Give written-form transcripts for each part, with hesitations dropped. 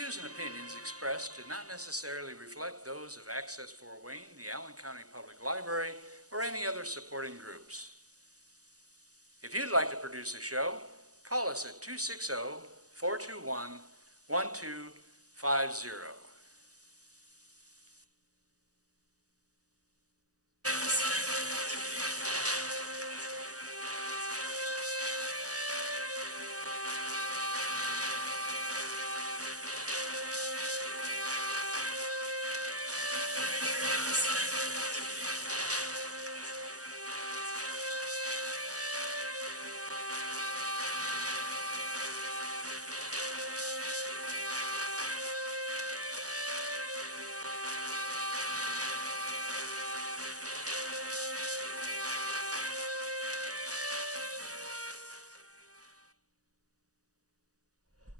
views and opinions expressed do not necessarily reflect those of Access Fort Wayne, the Allen County Public Library, or any other supporting groups. If you'd like to produce a show, call us at 260-421-1250.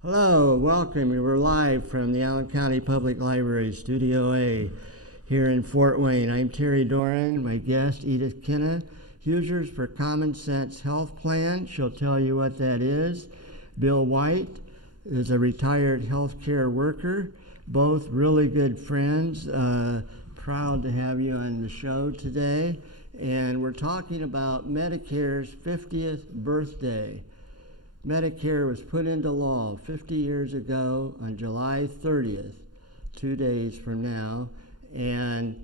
Hello, welcome. We're live from the Allen County Public Library, Studio A, here in Fort Wayne. I'm Terry Doran, my guest, Edith Kenna, Hoosiers for Common Sense Health Plan. She'll tell you what that is. Bill White is a retired healthcare worker, both really good friends. Proud to have you on the show today. And we're talking about Medicare's 50th birthday. Medicare was put into law 50 years ago on July 30th, 2 days from now, and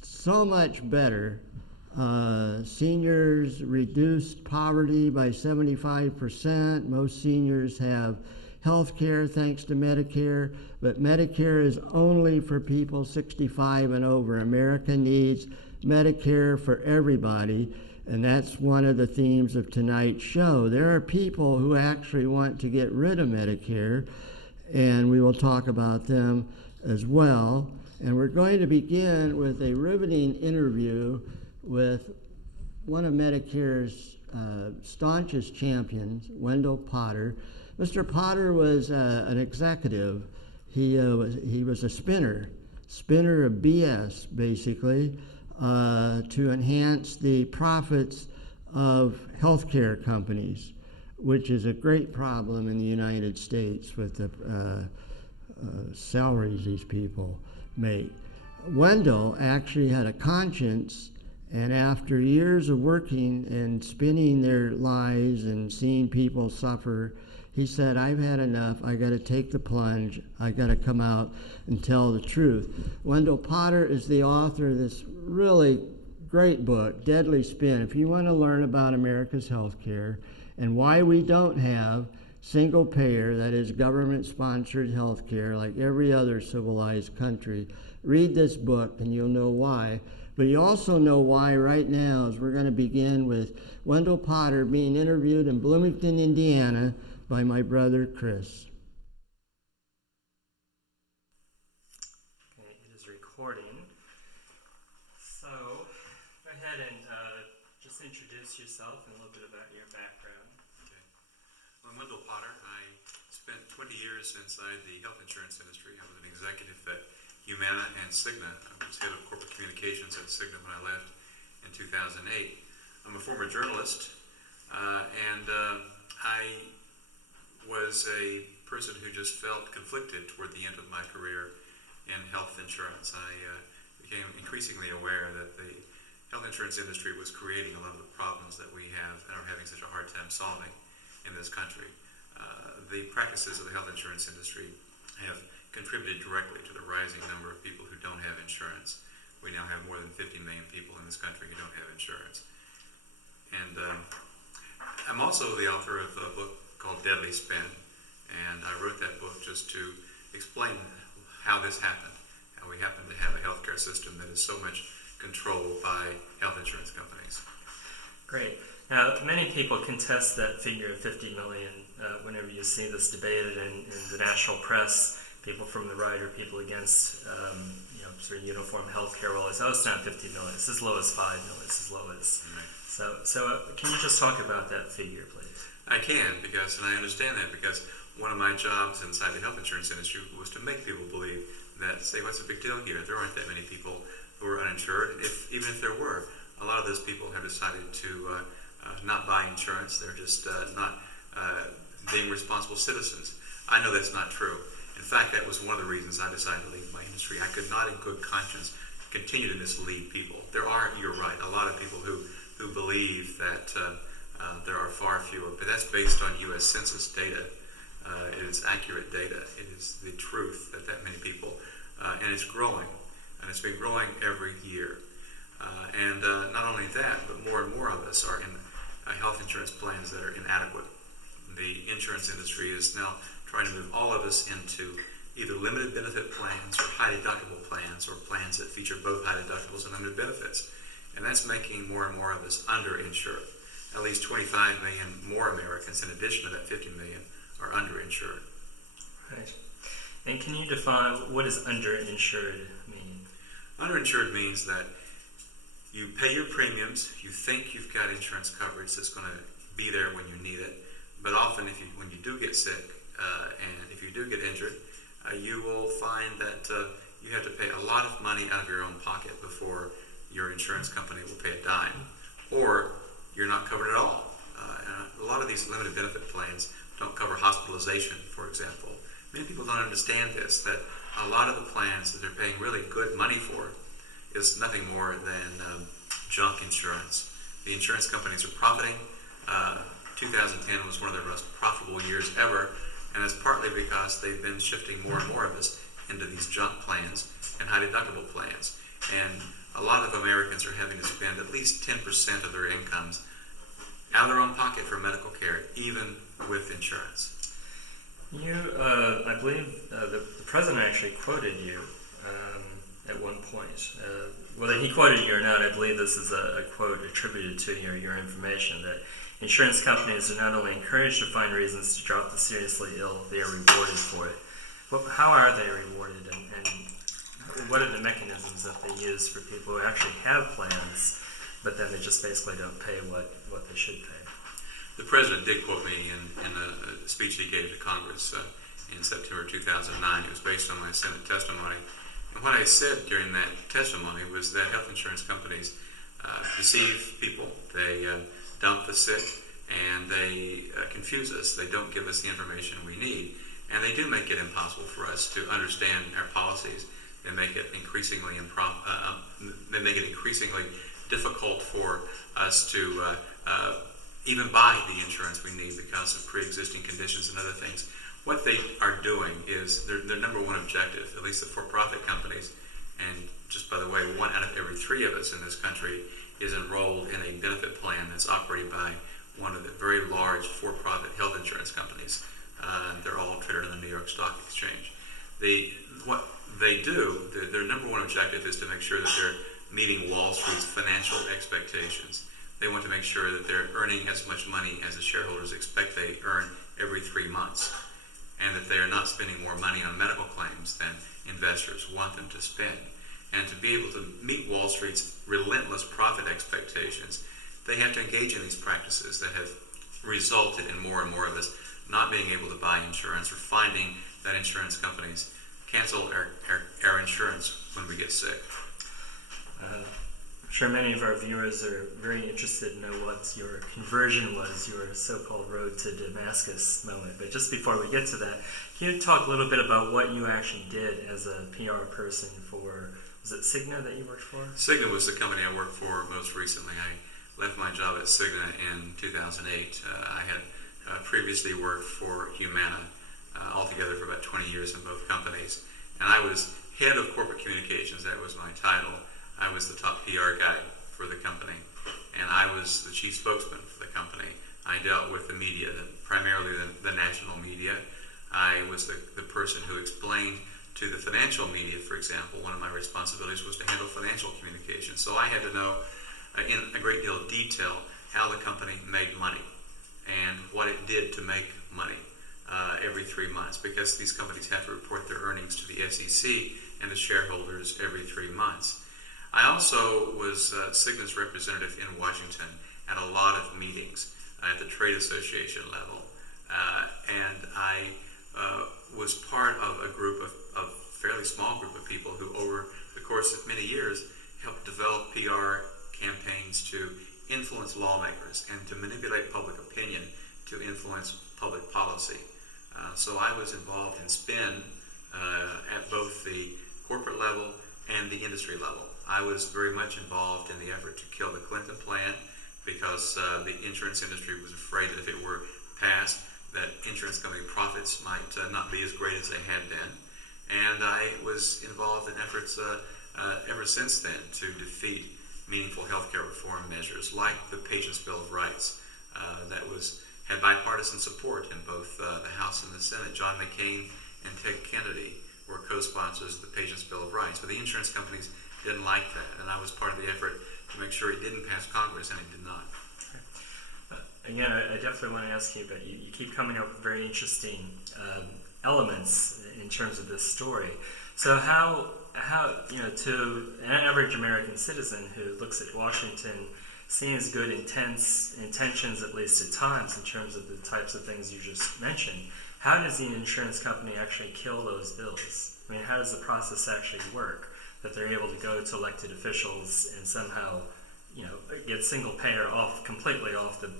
so much better. Seniors reduced poverty by 75%. Most seniors have health care thanks to Medicare, but Medicare is only for people 65 and over. America needs Medicare for everybody. And that's one of the themes of tonight's show. There are people who actually want to get rid of Medicare, and we will talk about them as well. And we're going to begin with a riveting interview with one of Medicare's staunchest champions, Wendell Potter. Mr. Potter was an executive. He was a spinner of BS, basically. To enhance the profits of healthcare companies, which is a great problem in the United States with the salaries these people make. Wendell actually had a conscience, and after years of working and spinning their lies and seeing people suffer, he said, I've had enough. I got to take the plunge. I got to come out and tell the truth. Wendell Potter is the author of this really great book, Deadly Spin. If you want to learn about America's health care and why we don't have single payer, that is government-sponsored health care like every other civilized country, read this book and you'll know why. But you also know why right now, as we're going to begin with Wendell Potter being interviewed in Bloomington, Indiana, by my brother, Chris. Okay, it is recording. So, go ahead and just introduce yourself and a little bit about your background. Okay. Well, I'm Wendell Potter. I spent 20 years inside the health insurance industry. I was an executive at Humana and Cigna. I was head of corporate communications at Cigna when I left in 2008. I'm a former journalist, and I was a person who just felt conflicted toward the end of my career in health insurance. I became increasingly aware that the health insurance industry was creating a lot of the problems that we have and are having such a hard time solving in this country. The practices of the health insurance industry have contributed directly to the rising number of people who don't have insurance. We now have more than 50 million people in this country who don't have insurance. And I'm also the author of a book called Deadly Spin, and I wrote that book just to explain how this happened, how we happen to have a healthcare system that is so much controlled by health insurance companies. Great. Now, many people contest that figure of 50 million whenever you see this debated in the national press. People from the right or people against sort of uniform healthcare will always say, oh, it's not 50 million, it's as low as 5 million, it's as low as... Right. So can you just talk about that figure, please? I can, and I understand that, because one of my jobs inside the health insurance industry was to make people believe that, say, what's the big deal here? There aren't that many people who are uninsured. Even if there were, a lot of those people have decided to not buy insurance. They're just not being responsible citizens. I know that's not true. In fact, that was one of the reasons I decided to leave my industry. I could not in good conscience continue to mislead people. There are, you're right, a lot of people who believe that there are far fewer, but that's based on U.S. Census data. It is accurate data. It is the truth that many people, and it's growing, and it's been growing every year. And not only that, but more and more of us are in health insurance plans that are inadequate. The insurance industry is now trying to move all of us into either limited benefit plans or high deductible plans, or plans that feature both high deductibles and limited benefits. And that's making more and more of us underinsured. At least 25 million more Americans, in addition to that 50 million, are underinsured. Right. And can you define what does underinsured mean? Underinsured means that you pay your premiums, you think you've got insurance coverage that's going to be there when you need it, but often when you do get sick and if you do get injured, you will find that you have to pay a lot of money out of your own pocket before your insurance company will pay a dime, or you're not covered at all. And a lot of these limited benefit plans don't cover hospitalization, for example. Many people don't understand this, that a lot of the plans that they're paying really good money for is nothing more than junk insurance. The insurance companies are profiting. 2010 was one of their most profitable years ever, and it's partly because they've been shifting more and more of us into these junk plans and high deductible plans. And a lot of Americans are having to spend at least 10% of their incomes out of their own pocket for medical care, even with insurance. You, I believe the president actually quoted you at one point. Whether he quoted you or not, I believe this is a quote attributed to your information, that insurance companies are not only encouraged to find reasons to drop the seriously ill, they are rewarded for it. Well, how are they rewarded, and what are the mechanisms that they use for people who actually have plans, but then they just basically don't pay what they should pay? The president did quote me in a speech he gave to Congress in September 2009. It was based on my Senate testimony. And what I said during that testimony was that health insurance companies deceive people, they dump the sick, and they confuse us. They don't give us the information we need. And they do make it impossible for us to understand our policies. They make it increasingly difficult for us to even buy the insurance we need because of pre-existing conditions and other things. What they are doing is their number one objective, at least the for-profit companies, and just by the way, 1 out of every 3 of us in this country is enrolled in a benefit plan that's operated by one of the very large for-profit health insurance companies. They're all traded on the New York Stock Exchange. What they do, their number one objective is to make sure that they're meeting Wall Street's financial expectations. They want to make sure that they're earning as much money as the shareholders expect they earn every 3 months, and that they are not spending more money on medical claims than investors want them to spend. And to be able to meet Wall Street's relentless profit expectations, they have to engage in these practices that have resulted in more and more of us not being able to buy insurance, or finding that insurance companies cancel our insurance when we get sick. I'm sure many of our viewers are very interested to know what your conversion was, your so-called road to Damascus moment. But just before we get to that, can you talk a little bit about what you actually did as a PR person for, was it Cigna that you worked for? Cigna was the company I worked for most recently. I left my job at Cigna in 2008. I had previously worked for Humana altogether for about 20 years in both companies. And I was head of corporate communications. That was my title. I was the top PR guy for the company, and I was the chief spokesman for the company. I dealt with the media, primarily the national media. I was the person who explained to the financial media, for example. One of my responsibilities was to handle financial communication. So I had to know in a great deal of detail how the company made money and what it did to make money every 3 months, because these companies have to report their earnings to the SEC and the shareholders every 3 months. I also was Cigna's representative in Washington at a lot of meetings at the trade association level, and I was part of a fairly small group of people who, over the course of many years, helped develop PR campaigns to influence lawmakers and to manipulate public opinion to influence public policy. So I was involved in spin at both the corporate level and the industry level. I was very much involved in the effort to kill the Clinton plan because the insurance industry was afraid that if it were passed, that insurance company profits might not be as great as they had been. And I was involved in efforts ever since then to defeat meaningful healthcare reform measures like the Patient's Bill of Rights that had bipartisan support in both the House and the Senate. John McCain and Ted Kennedy were co-sponsors of the Patient's Bill of Rights, but the insurance companies didn't like that, and I was part of the effort to make sure it didn't pass Congress, and it did not. Again, I definitely want to ask you, but you keep coming up with very interesting elements in terms of this story. So how to an average American citizen who looks at Washington, seems good intentions at least at times in terms of the types of things you just mentioned, how does the insurance company actually kill those bills? I mean, how does the process actually work? That they're able to go to elected officials and somehow, get single payer completely off the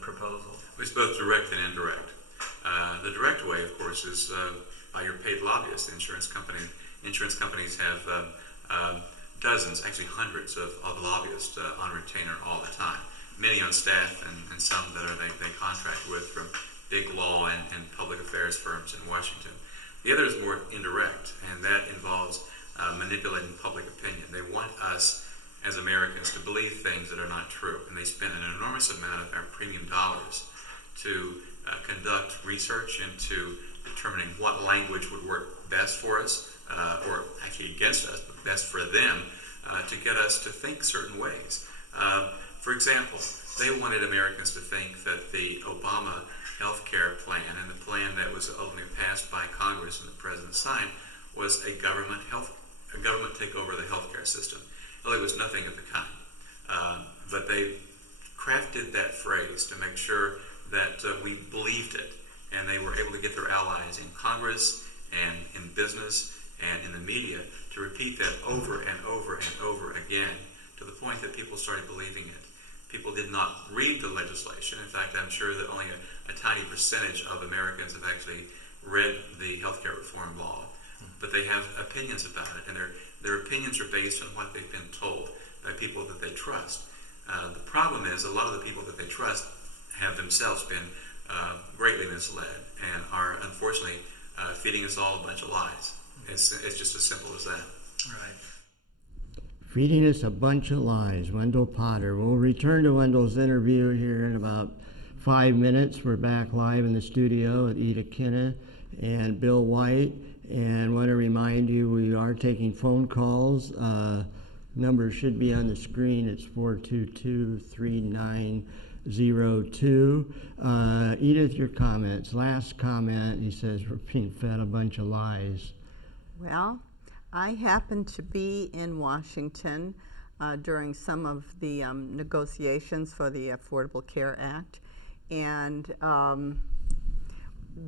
proposal. It's both direct and indirect. The direct way, of course, is by your paid lobbyists. Insurance companies have dozens, actually hundreds of lobbyists on retainer all the time. Many on staff and some that they contract with from big law and public affairs firms in Washington. The other is more indirect, and that involves manipulating public opinion. They want us as Americans to believe things that are not true, and they spend an enormous amount of our premium dollars to conduct research into determining what language would work best for us, or actually against us, but best for them, to get us to think certain ways. For example, they wanted Americans to think that the Obama health care plan and the plan that was ultimately passed by Congress and the President signed was a government takeover of the healthcare system. Well, it was nothing of the kind. But they crafted that phrase to make sure that we believed it, and they were able to get their allies in Congress and in business and in the media to repeat that over and over and over again to the point that people started believing it. People did not read the legislation. In fact, I'm sure that only a tiny percentage of Americans have actually read the healthcare reform law, but they have opinions about it, and their opinions are based on what they've been told by people that they trust. The problem is a lot of the people that they trust have themselves been greatly misled and are unfortunately feeding us all a bunch of lies. It's just as simple as that. Right. Feeding us a bunch of lies. Wendell Potter. We'll return to Wendell's interview here in about 5 minutes. We're back live in the studio with Edith Kenna and Bill White. And want to remind you, we are taking phone calls. Number should be on the screen. It's 422-3902. Edith, your comments. Last comment, he says, we're being fed a bunch of lies. Well, I happened to be in Washington during some of the negotiations for the Affordable Care Act. And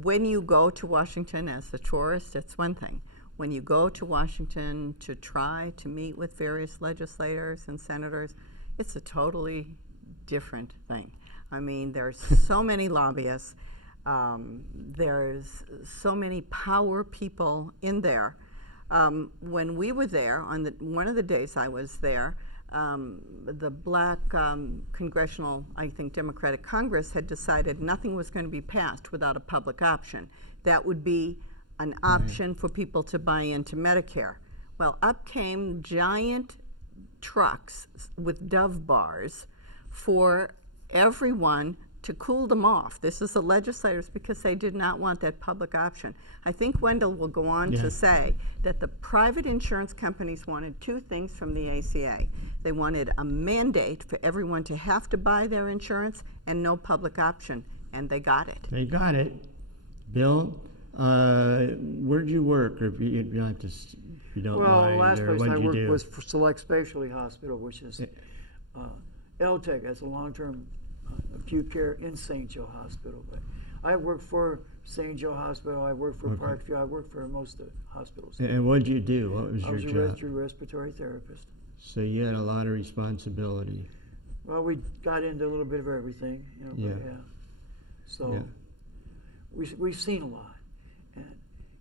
when you go to Washington as a tourist, it's one thing. When you go to Washington to try to meet with various legislators and senators, it's a totally different thing. I mean, there's so many lobbyists. There's so many power people in there. When we were there, on one of the days I was there, the Black Congressional, I think, Democratic Congress had decided nothing was going to be passed without a public option. That would be an option for people to buy into Medicare. Well, up came giant trucks with Dove bars for everyone to cool them off. This is the legislators because they did not want that public option. I think Wendell will go on to say that the private insurance companies wanted two things from the ACA. They wanted a mandate for everyone to have to buy their insurance and no public option, and they got it. They got it. Bill, where'd you work? Or if you don't have to, if you don't mind, last or place what'd I you worked do? was for Select Specialty Hospital, which is LTEC. That's a long-term acute care in St. Joe Hospital. But I worked for St. Joe Hospital. I worked for Parkview. I worked for most of the hospitals. And what'd you do? What was I your was a job? registered respiratory therapist. So you had a lot of responsibility. Well, we got into a little bit of everything, you know. Yeah. But, yeah. So we've seen a lot, and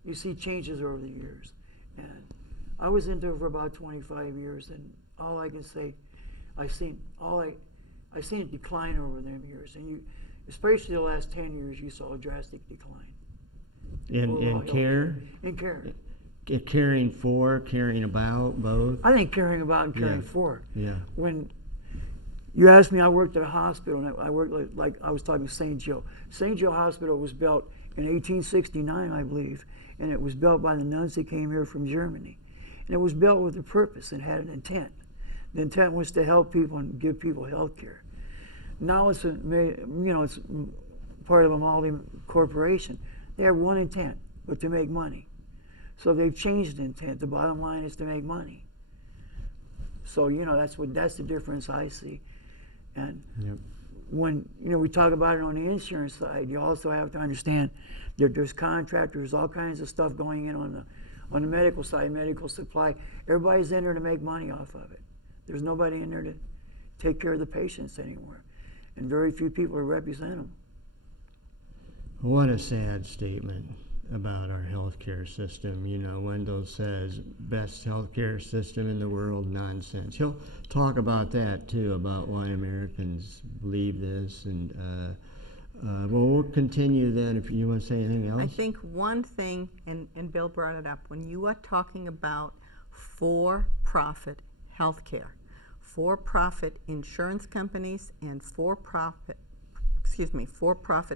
you see changes over the years. And I was into it for about 25 years, and all I can say, I seen it decline over them years, and especially the last 10 years, you saw a drastic decline. In care? In care. Caring for, caring about, both? I think caring about and caring Yeah. for. Yeah. When you asked me, I worked at a hospital, and I worked like I was talking St. Joe. St. Joe Hospital was built in 1869, I believe, and it was built by the nuns that came here from Germany. And it was built with a purpose and had an intent. The intent was to help people and give people health care. Now it's it's part of a multi-corporation. They have one intent, but to make money. So they've changed the intent. The bottom line is to make money. So that's the difference I see. And Yep. when we talk about it on the insurance side, you also have to understand that there's contractors, all kinds of stuff going in on the medical side, medical supply. Everybody's in there to make money off of it. There's nobody in there to take care of the patients anymore, and very few people represent them. What a sad statement about our healthcare system. Wendell says best healthcare system in the world, nonsense. He'll talk about that too, about why Americans believe this. And well, we'll continue then. If you want to say anything else. I think one thing, and Bill brought it up, when you are talking about for-profit healthcare, for-profit insurance companies, and for-profit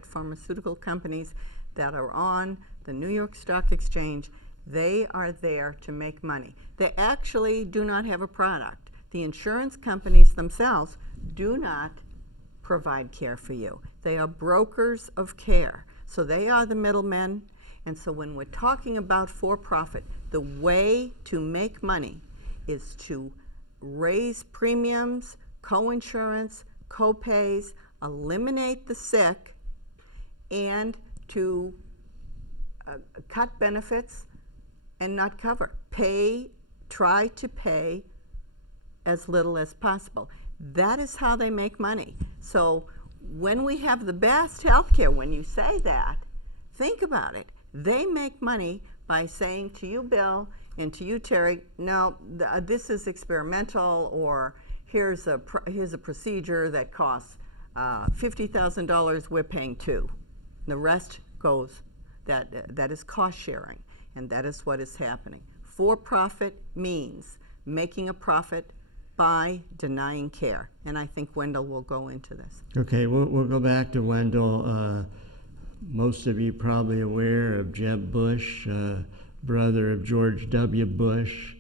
pharmaceutical companies that are on the New York Stock Exchange, they are there to make money. They actually do not have a product. The insurance companies themselves do not provide care for you. They are brokers of care. So they are the middlemen. And so when we're talking about for-profit, the way to make money is to raise premiums, co-insurance, co-pays, eliminate the sick, and to cut benefits and not cover. Try to pay as little as possible. That is how they make money. So when we have the best healthcare, when you say that, think about it. They make money by saying to you, Bill, and to you, Terry, no, this is experimental, or here's a procedure that costs $50,000, we're paying $2,000. The rest goes, that is cost sharing, and that is what is happening. For-profit means making a profit by denying care, and I think Wendell will go into this. Okay, we'll go back to Wendell. Most of you probably aware of Jeb Bush, brother of George W. Bush,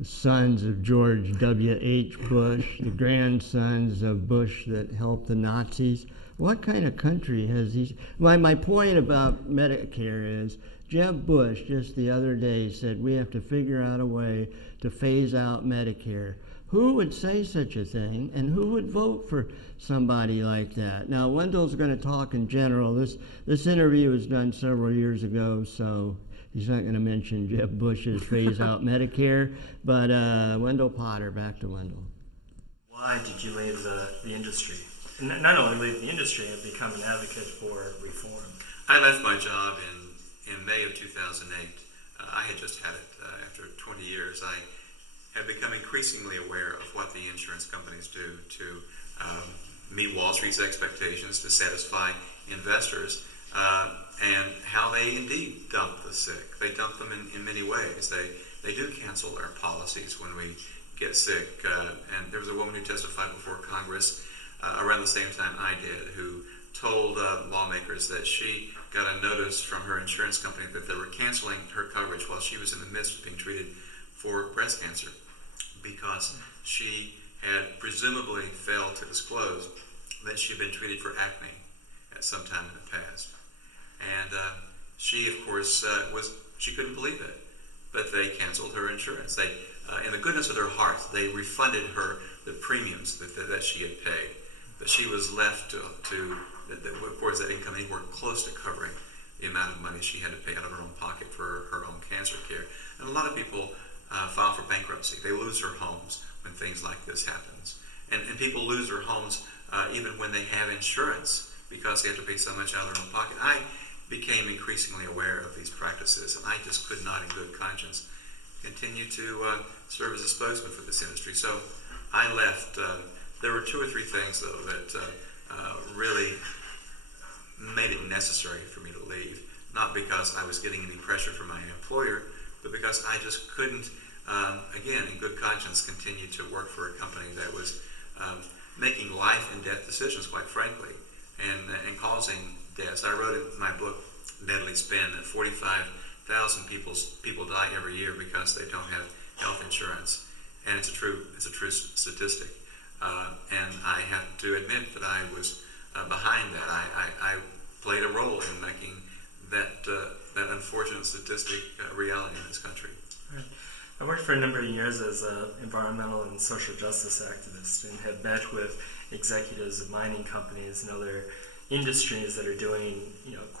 the sons of George W.H. Bush, the grandsons of Bush that helped the Nazis. What kind of country has these? My point about Medicare is Jeb Bush just the other day said we have to figure out a way to phase out Medicare. Who would say such a thing, and who would vote for somebody like that? Now, Wendell's going to talk in general. This interview was done several years ago, so he's not going to mention Jeb Bush's phase out Medicare. But Wendell Potter, back to Wendell. Why did you leave the industry? Not only leave the industry, but become an advocate for reform. I left my job in May of 2008. I had just had it after 20 years. I had become increasingly aware of what the insurance companies do to meet Wall Street's expectations, to satisfy investors, and how they indeed dump the sick. They dump them in many ways. They do cancel our policies when we get sick. And there was a woman who testified before Congress around the same time I did, who told lawmakers that she got a notice from her insurance company that they were canceling her coverage while she was in the midst of being treated for breast cancer, because she had presumably failed to disclose that she had been treated for acne at some time in the past. And she, of course, she couldn't believe it, but they canceled her insurance. They, in the goodness of their hearts, they refunded her the premiums that she had paid. But she was left to of course, that income anywhere close to covering the amount of money she had to pay out of her own pocket for her own cancer care. And a lot of people file for bankruptcy. They lose their homes when things like this happens. And people lose their homes even when they have insurance, because they have to pay so much out of their own pocket. I became increasingly aware of these practices, and I just could not, in good conscience, continue to serve as a spokesman for this industry. So I left. There were 2 or 3 things, though, that really made it necessary for me to leave. Not because I was getting any pressure from my employer, but because I just couldn't, again, in good conscience, continue to work for a company that was making life and death decisions, quite frankly, and causing deaths. I wrote in my book, Deadly Spin, that 45,000 people die every year because they don't have health insurance, and it's a true statistic. And I have to admit that I was behind that. I played a role in making that unfortunate statistic reality in this country. Right. I worked for a number of years as an environmental and social justice activist, and have met with executives of mining companies and other industries that are doing,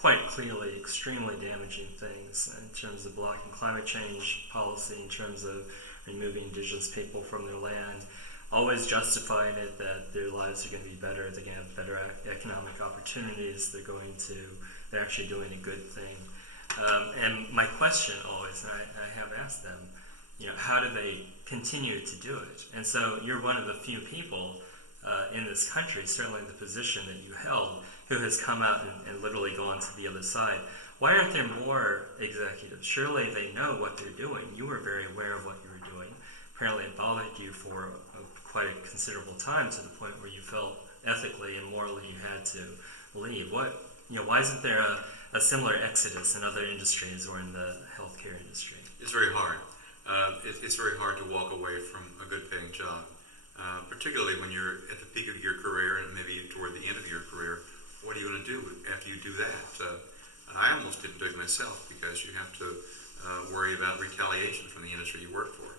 quite clearly extremely damaging things in terms of blocking climate change policy, in terms of removing indigenous people from their land, always justifying it that their lives are going to be better, they're going to have better economic opportunities, they're actually doing a good thing. And my question always, and I have asked them, how do they continue to do it? And so you're one of the few people in this country, certainly in the position that you held, who has come out and literally gone to the other side. Why aren't there more executives? Surely they know what they're doing. You were very aware of what you were doing. Apparently it bothered you for quite a considerable time, to the point where you felt ethically and morally you had to leave. Why isn't there a similar exodus in other industries or in the healthcare industry? It's very hard. It's very hard to walk away from a good-paying job, particularly when you're at the peak of your career and maybe toward the end of your career. What are you going to do after you do that? I almost didn't do it myself, because you have to worry about retaliation from the industry you work for.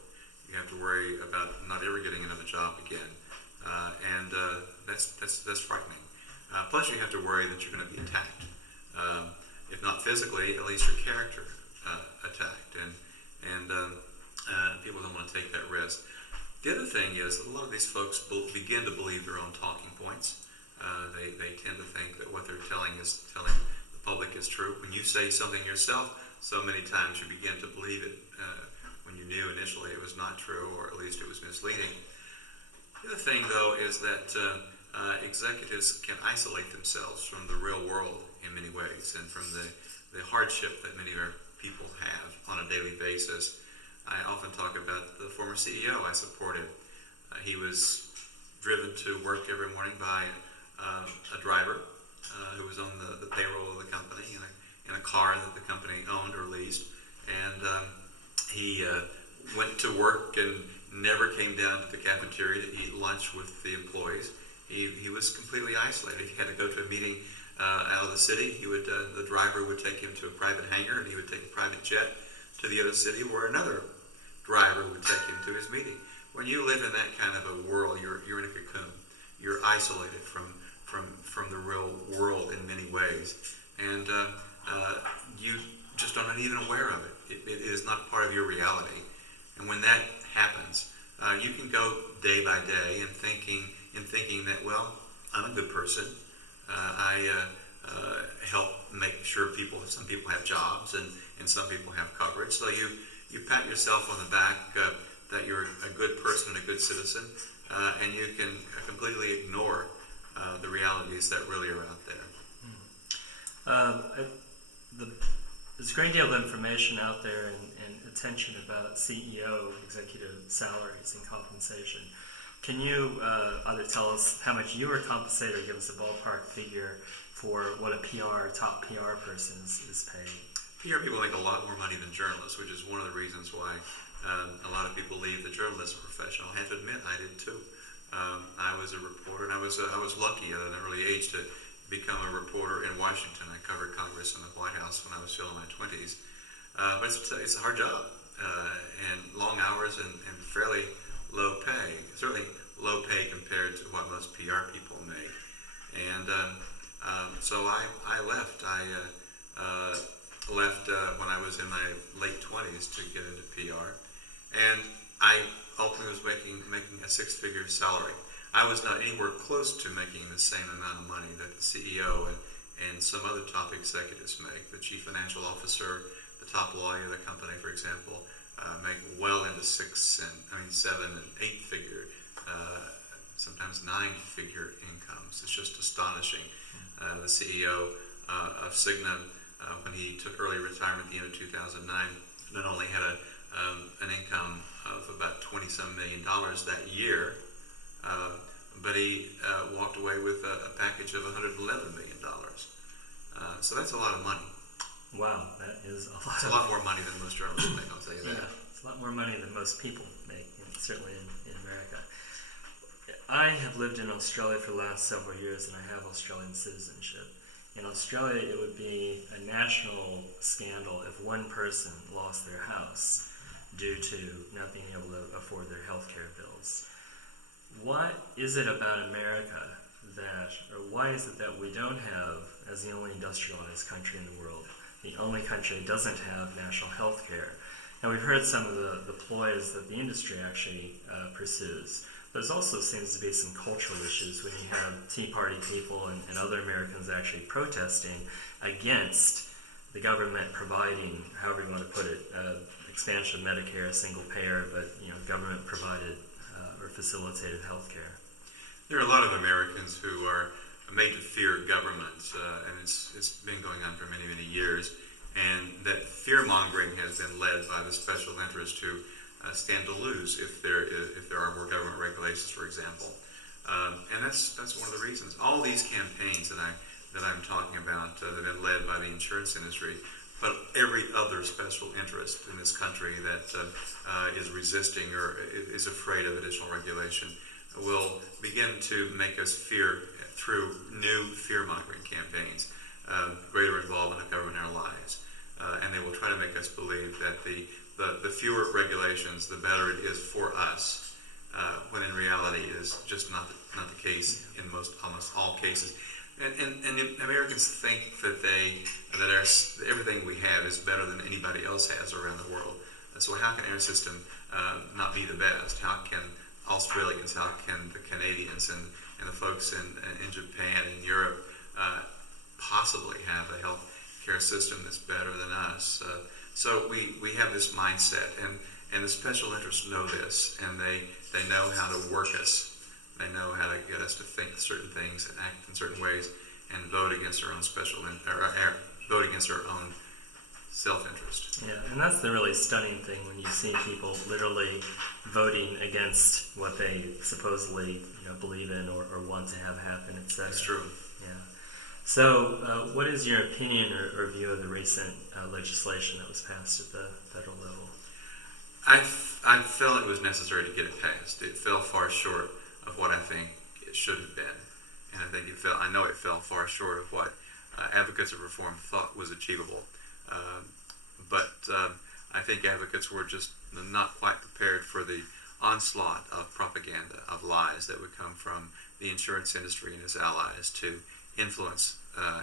You have to worry about not ever getting another job again, and that's frightening. Plus, you have to worry that you're going to be attacked, if not physically, at least your character attacked, and people don't want to take that risk. The other thing is that a lot of these folks begin to believe their own talking points. They tend to think that what they're telling the public is true. When you say something yourself, so many times you begin to believe it when you knew initially it was not true, or at least it was misleading. The other thing, though, is that executives can isolate themselves from the real world in many ways, and from the hardship that many of our people have on a daily basis. I often talk about the former CEO I supported. He was driven to work every morning by a driver who was on the payroll of the company in a car that the company owned or leased, and he went to work and never came down to the cafeteria to eat lunch with the employees. He was completely isolated. If he had to go to a meeting out of the city, the driver would take him to a private hangar, and he would take a private jet to the other city, where another driver would take him to his meeting. When you live in that kind of a world, you're in a cocoon. You're isolated from the real world in many ways, and you just are not even aware of it. It is not part of your reality. And when that happens, you can go day by day in thinking that, well, I'm a good person. I help make sure some people have jobs, and some people have coverage. So you pat yourself on the back that you're a good person and a good citizen, and you can completely ignore the realities that really are out there. There's a great deal of information out there and attention about CEO executive salaries and compensation. Can you either tell us how much you were compensated, or give us a ballpark figure for what a top PR person is paid? PR people make a lot more money than journalists, which is one of the reasons why a lot of people leave the journalism profession. I have to admit, I did too. I was a reporter, and I was lucky at an early age to become a reporter in Washington. I covered Congress and the White House when I was still in my 20s. But it's a hard job, and long hours, and fairly low pay. Certainly low pay compared to what most PR people make. And so I left. I left when I was in my late 20s to get into PR, and I ultimately was making a six-figure salary. I was not anywhere close to making the same amount of money that the CEO and some other top executives make. The chief financial officer, the top lawyer of the company, for example, make well into 7 and 8 figure, sometimes 9-figure incomes. It's just astonishing. The CEO of Cigna, when he took early retirement at the end of 2009, not only had an income of about $20-some million that year, but he walked away with a package of $111 million. So that's a lot of money. Wow, that is a lot. It's a lot more money than most journalists make, I'll tell you that. Yeah, it's a lot more money than most people make, certainly in America. I have lived in Australia for the last several years, and I have Australian citizenship. In Australia, it would be a national scandal if one person lost their house due to not being able to afford their health care bills. What is it about America or why is it that we don't have, as the only industrialized country in the world, the only country that doesn't have national health care? And we've heard some of the ploys that the industry actually pursues. But there also seems to be some cultural issues when you have Tea Party people and other Americans actually protesting against the government providing, however you want to put it, expansion of Medicare, single payer, but government provided or facilitated health care. There are a lot of Americans who are made to fear government, and it's been going on for many, many years. And that fear-mongering has been led by the special interest who stand to lose if there are more government regulations, for example. And that's one of the reasons. All these campaigns that I'm talking about that have been led by the insurance industry, but every other special interest in this country that is resisting or is afraid of additional regulation will begin to make us fear through new fear-mongering campaigns, greater involvement of government in our lives. And they will try to make us believe that the fewer regulations, the better it is for us, when in reality it is just not the case in almost all cases. And Americans think that everything we have is better than anybody else has around the world. So how can our system not be the best? How can Australians, how can the Canadians and the folks in Japan and Europe possibly have a health care system that's better than us? So we have this mindset, and the special interests know this, and they know how to work us. They know how to get us to think certain things and act in certain ways, and vote against our own vote against our own self-interest. Yeah, and that's the really stunning thing when you see people literally voting against what they supposedly believe in or want to have happen, etc. That's true. Yeah. So, what is your opinion or view of the recent legislation that was passed at the federal level? I felt it was necessary to get it passed. It fell far short of what I think it should have been, and I know it fell far short of what advocates of reform thought was achievable. But I think advocates were just not quite prepared for the onslaught of propaganda, of lies that would come from the insurance industry and its allies to influence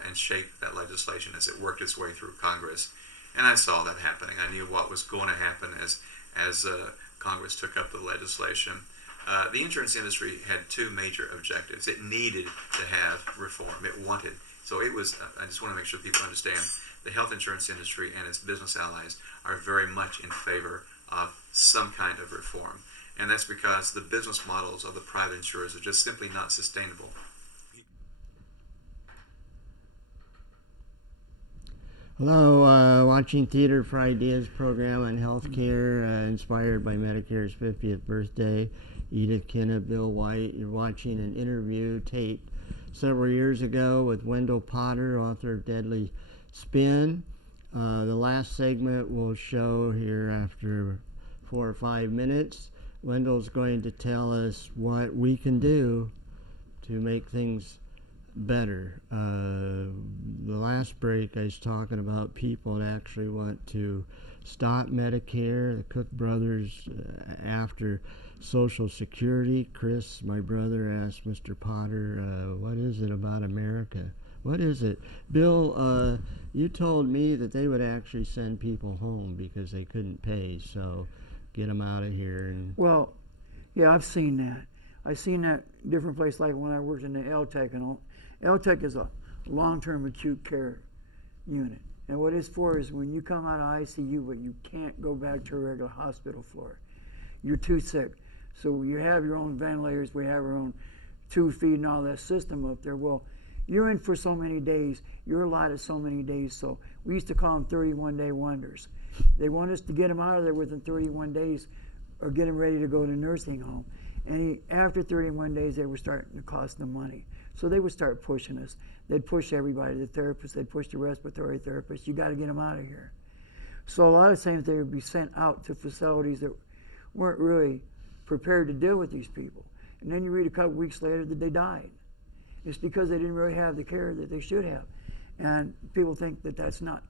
and shape that legislation as it worked its way through Congress. And I saw that happening. I knew what was going to happen as Congress took up the legislation. The insurance industry had two major objectives. It needed to have reform. It wanted. So it was, I just want to make sure people understand, the health insurance industry and its business allies are very much in favor of some kind of reform. And that's because the business models of the private insurers are just simply not sustainable. Hello, watching Theater for Ideas program on healthcare, inspired by Medicare's 50th birthday. Edith Kenna, Bill White. You're watching an interview taped several years ago with Wendell Potter, author of Deadly Spin. The last segment we'll show here after 4 or 5 minutes. Wendell's going to tell us what we can do to make things better. The last break I was talking about people that actually want to stop Medicare, the Cook brothers after Social Security. Chris, my brother, asked Mr. Potter, what is it about America? What is it? Bill, you told me that they would actually send people home because they couldn't pay, so get them out of here. And Well, yeah, I've seen that. I've seen that different places, like when I worked in the LTEC. And LTEC is a long-term acute care unit. And what it's for is when you come out of ICU, but you can't go back to a regular hospital floor. You're too sick. So you have your own ventilators, we have our own tube feed and all that system up there. Well, you're in for so many days, you're allotted so many days. So we used to call them 31-day wonders. They want us to get them out of there within 31 days or get them ready to go to nursing home. And after 31 days, they were starting to cost them money. So they would start pushing us. They'd push everybody, the therapists, they'd push the respiratory therapists. You got to get them out of here. So a lot of times they would be sent out to facilities that weren't really prepared to deal with these people. And then you read a couple weeks later that they died. It's because they didn't really have the care that they should have. And people think that that's not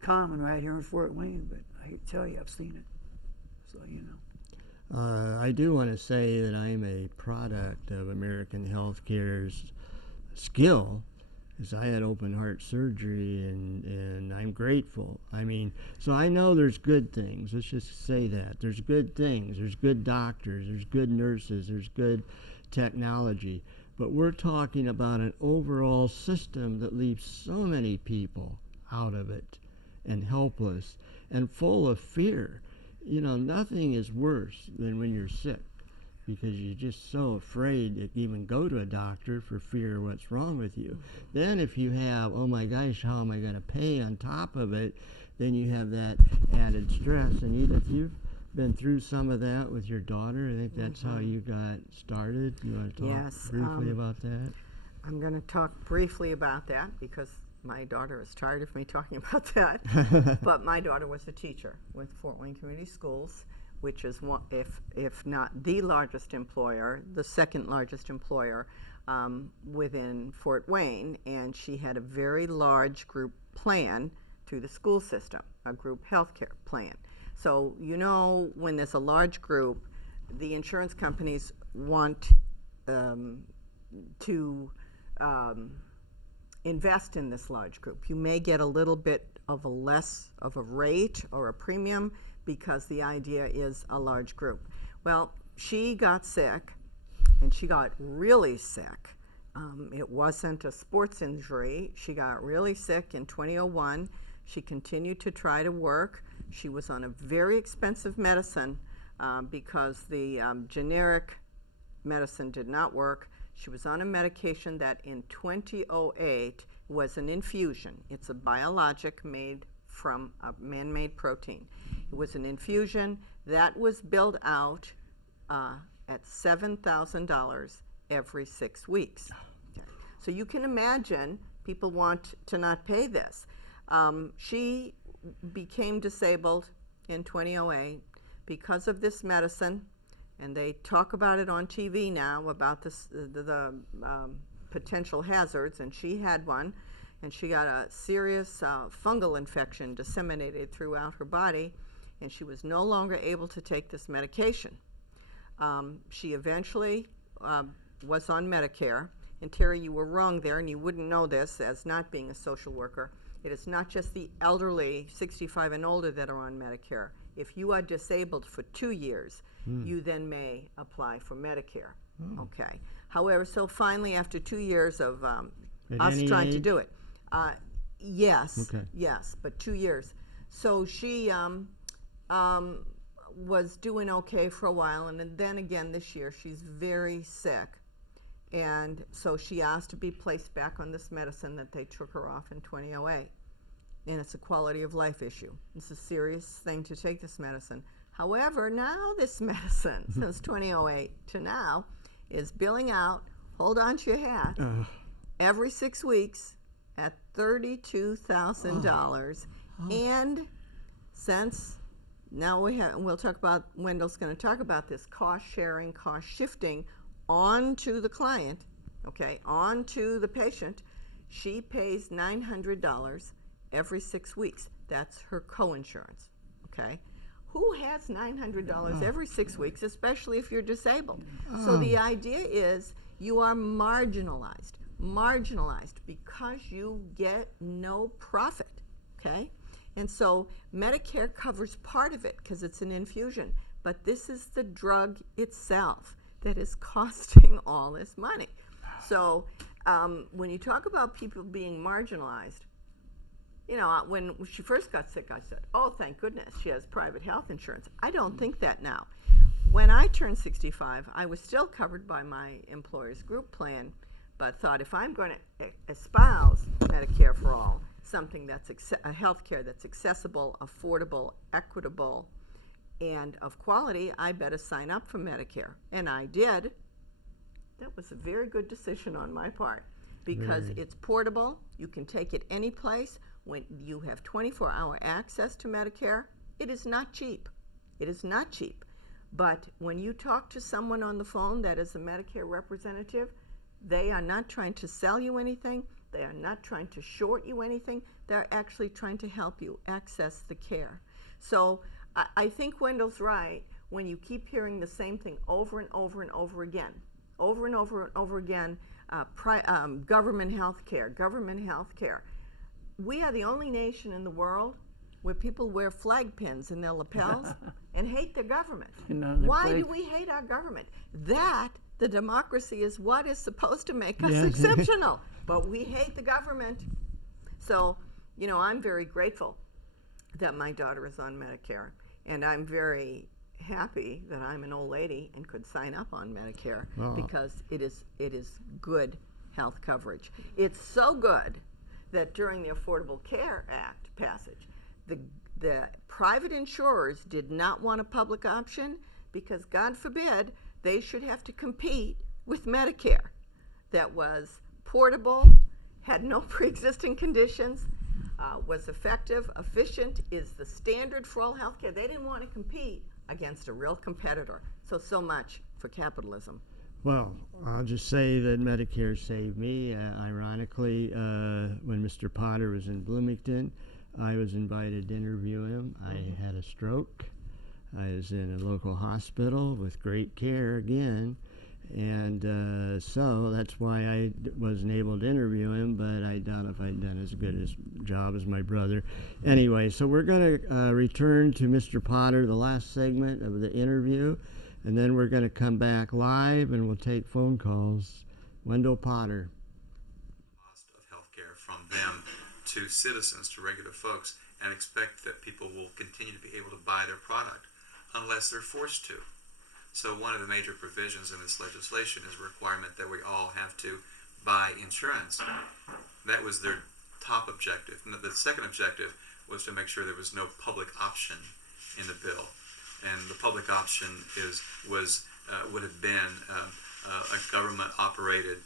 common right here in Fort Wayne, but I hate to tell you, I've seen it. So, you know. I do want to say that I'm a product of American healthcare's skill, because I had open heart surgery, and I'm grateful. I mean, so I know there's good things. Let's just say that. There's good things. There's good doctors. There's good nurses. There's good technology. But we're talking about an overall system that leaves so many people out of it and helpless and full of fear. You know, nothing is worse than when you're sick, because you're just so afraid to even go to a doctor for fear of what's wrong with you. Then if you have, oh my gosh, how am I going to pay on top of it, then you have that added stress. And Edith, you've been through some of that with your daughter. I think that's how you got started. You want to talk briefly about that? I'm going to talk briefly about that because my daughter is tired of me talking about that. But my daughter was a teacher with Fort Wayne Community Schools, which is one, if not the largest employer, the second largest employer within Fort Wayne. And she had a very large group plan through the school system, a group healthcare plan. So, you know, when there's a large group, the insurance companies want to invest in this large group. You may get a little bit of a less of a rate or a premium because the idea is a large group. Well, she got sick, and she got really sick. It wasn't a sports injury. She got really sick in 2001. She continued to try to work. She was on a very expensive medicine because the generic medicine did not work. She was on a medication that in 2008 was an infusion. It's a biologic made from a man-made protein. It was an infusion that was billed out at $7,000 every 6 weeks. Okay. So you can imagine people want to not pay this. She became disabled in 2008 because of this medicine, and they talk about it on TV now about this, the potential hazards, and she had one, and she got a serious fungal infection disseminated throughout her body, and she was no longer able to take this medication. She eventually was on Medicare, and Terry, you were wrong there, and you wouldn't know this as not being a social worker. It is not just the elderly, 65 and older, that are on Medicare. If you are disabled for 2 years, you then may apply for Medicare. Okay. However, so finally, after 2 years of us trying to do it, yes, but 2 years. So she was doing okay for a while, and then again this year, she's very sick. And so she asked to be placed back on this medicine that they took her off in 2008. And it's a quality of life issue. It's a serious thing to take this medicine. However, now this medicine, since 2008 to now, is billing out, hold on to your hat, every 6 weeks at $32,000. And since now we'll talk about, Wendell's going to talk about this cost sharing, cost shifting onto the client, okay, onto the patient. She pays $900 every 6 weeks. That's her co-insurance, okay? Who has $900 every 6 weeks, especially if you're disabled? So the idea is you are marginalized because you get no profit, okay? And so Medicare covers part of it because it's an infusion, but this is the drug itself that is costing all this money. So When you talk about people being marginalized, you know, when she first got sick, I said, oh, thank goodness she has private health insurance. I don't think that now. When I turned 65, I was still covered by my employer's group plan, but thought if I'm going to espouse Medicare for all, something that's a health care that's accessible, affordable, equitable, and of quality, I better sign up for Medicare. And I did. That was a very good decision on my part because it's portable. You can take it any place. When you have 24-hour access to Medicare, it is not cheap. It is not cheap. But when you talk to someone on the phone that is a Medicare representative, they are not trying to sell you anything. They are not trying to short you anything. They're actually trying to help you access the care. So I think Wendell's right when you keep hearing the same thing over and over and over again. Over and over and over again, government health care, government health care. We are the only nation in the world where people wear flag pins in their lapels and hate their government. Why do we hate our government? The democracy is what is supposed to make us exceptional, but we hate the government. So, you know, I'm very grateful that my daughter is on Medicare, and I'm very happy that I'm an old lady and could sign up on Medicare because it is good health coverage. It's so good that during the Affordable Care Act passage, the private insurers did not want a public option because, God forbid, they should have to compete with Medicare that was portable, had no pre-existing conditions, was effective, efficient, is the standard for all health care. They didn't want to compete against a real competitor. So much for capitalism. Well, I'll just say that Medicare saved me. Ironically, when Mr. Potter was in Bloomington, I was invited to interview him. I had a stroke. I was in a local hospital with great care again. And so that's why I wasn't able to interview him, but I doubt if I'd done as good a job as my brother. Anyway, so we're going to return to Mr. Potter, the last segment of the interview, and then we're going to come back live and we'll take phone calls. Wendell Potter. Cost of healthcare from them to citizens, to regular folks, and expect that people will continue to be able to buy their product unless they're forced to. So one of the major provisions in this legislation is a requirement that we all have to buy insurance. That was their top objective. And the second objective was to make sure there was no public option in the bill. And the public option would have been a government-operated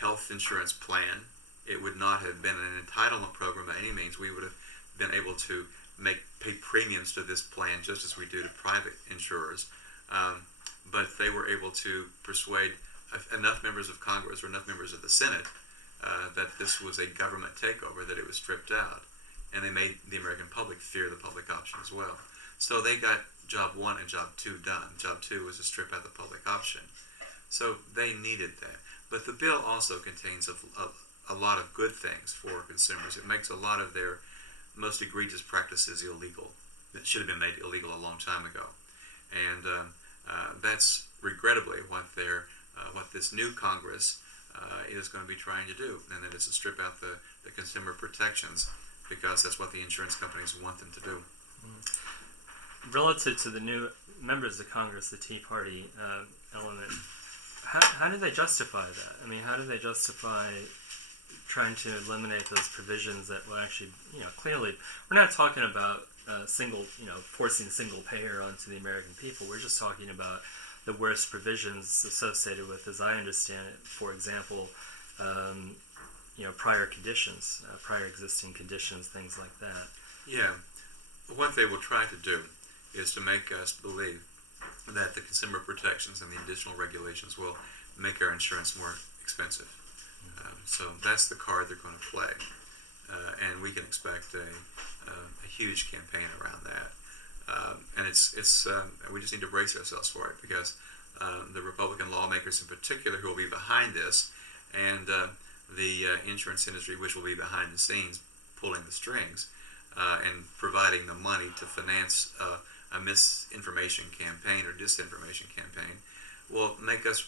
health insurance plan. It would not have been an entitlement program by any means. We would have been able to pay premiums to this plan just as we do to private insurers. But they were able to persuade enough members of Congress or enough members of the Senate that this was a government takeover, that it was stripped out. And they made the American public fear the public option as well. So they got job one and job two done. Job two was to strip out the public option. So they needed that. But the bill also contains a lot of good things for consumers. It makes a lot of their most egregious practices illegal that should have been made illegal a long time ago. And that's regrettably what this new Congress is going to be trying to do, and that is to strip out the consumer protections, because that's what the insurance companies want them to do. Relative to the new members of Congress, the Tea Party element, how do they justify that? I mean, how do they justify trying to eliminate those provisions that will actually, clearly, we're not talking about forcing single payer onto the American people. We're just talking about the worst provisions associated with, as I understand it, for example, prior conditions, prior existing conditions, things like that. Yeah. What they will try to do is to make us believe that the consumer protections and the additional regulations will make our insurance more expensive. So that's the card they're going to play. And we can expect a huge campaign around that. And we just need to brace ourselves for it, because the Republican lawmakers in particular who will be behind this, and the insurance industry, which will be behind the scenes pulling the strings and providing the money to finance a misinformation campaign or disinformation campaign, will make us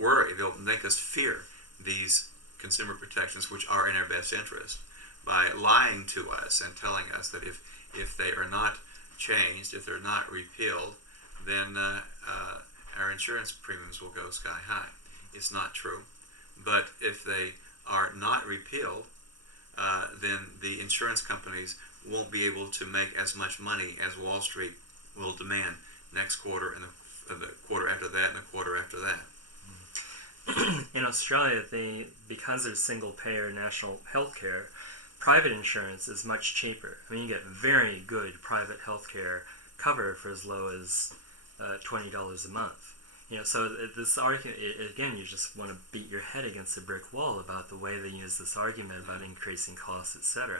worry. They'll make us fear these consumer protections which are in our best interest by lying to us and telling us that if they are not changed, if they're not repealed, then our insurance premiums will go sky high. It's not true. But if they are not repealed, then the insurance companies won't be able to make as much money as Wall Street will demand next quarter and the quarter after that and the quarter after that. In Australia, because there's single-payer national health care, private insurance is much cheaper. I mean, you get very good private health care cover for as low as $20 a month. So this argument, again, you just want to beat your head against a brick wall about the way they use this argument about increasing costs, etc.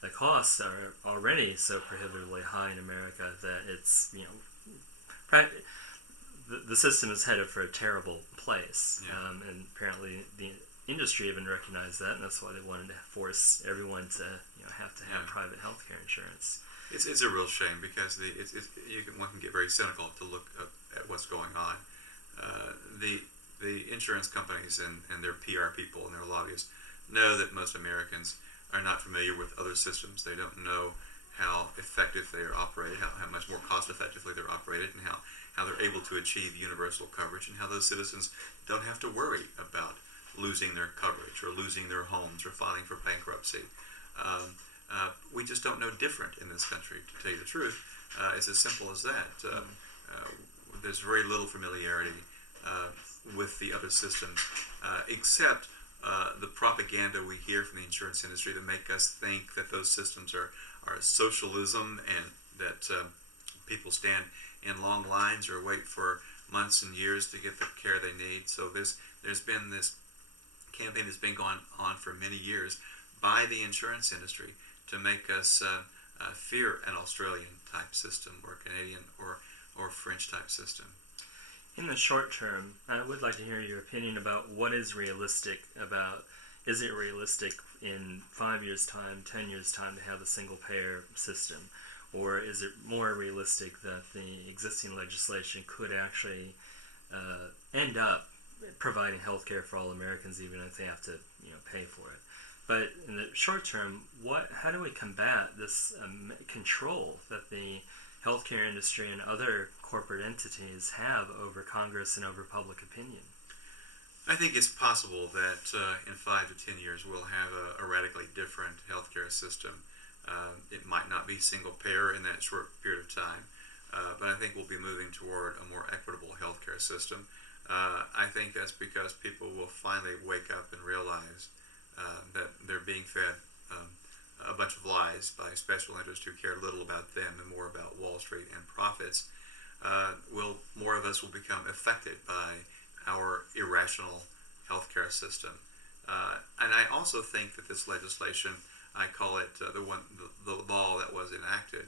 The costs are already so prohibitively high in America that it's, the system is headed for a terrible place. Yeah. And apparently the industry even recognized that, and that's why they wanted to force everyone to have to have private health care insurance. It's a real shame because one can get very cynical to look at what's going on. The insurance companies and their PR people and their lobbyists know that most Americans are not familiar with other systems. They don't know how effective they are operated, how much more cost effectively they're operated, and how they're able to achieve universal coverage, and how those citizens don't have to worry about losing their coverage or losing their homes or filing for bankruptcy. We just don't know different in this country, to tell you the truth. It's as simple as that. There's very little familiarity with the other systems, except the propaganda we hear from the insurance industry to make us think that those systems are socialism and that people stand in long lines or wait for months and years to get the care they need. So there's been this campaign that's been going on for many years by the insurance industry to make us fear an Australian type system or Canadian or French type system. In the short term, I would like to hear your opinion about what is realistic about, is it realistic in 5 years' time, 10 years' time to have a single-payer system? Or is it more realistic that the existing legislation could actually end up providing health care for all Americans, even if they have to pay for it? But in the short term, how do we combat this control that the healthcare industry and other corporate entities have over Congress and over public opinion? I think it's possible that in 5 to 10 years we'll have a radically different healthcare system. It might not be single payer in that short period of time, but I think we'll be moving toward a more equitable healthcare system. I think that's because people will finally wake up and realize that they're being fed a bunch of lies by special interests who care little about them and more about Wall Street and profits. More of us will become affected by our irrational healthcare system. And I also think that this legislation, I call it the law that was enacted,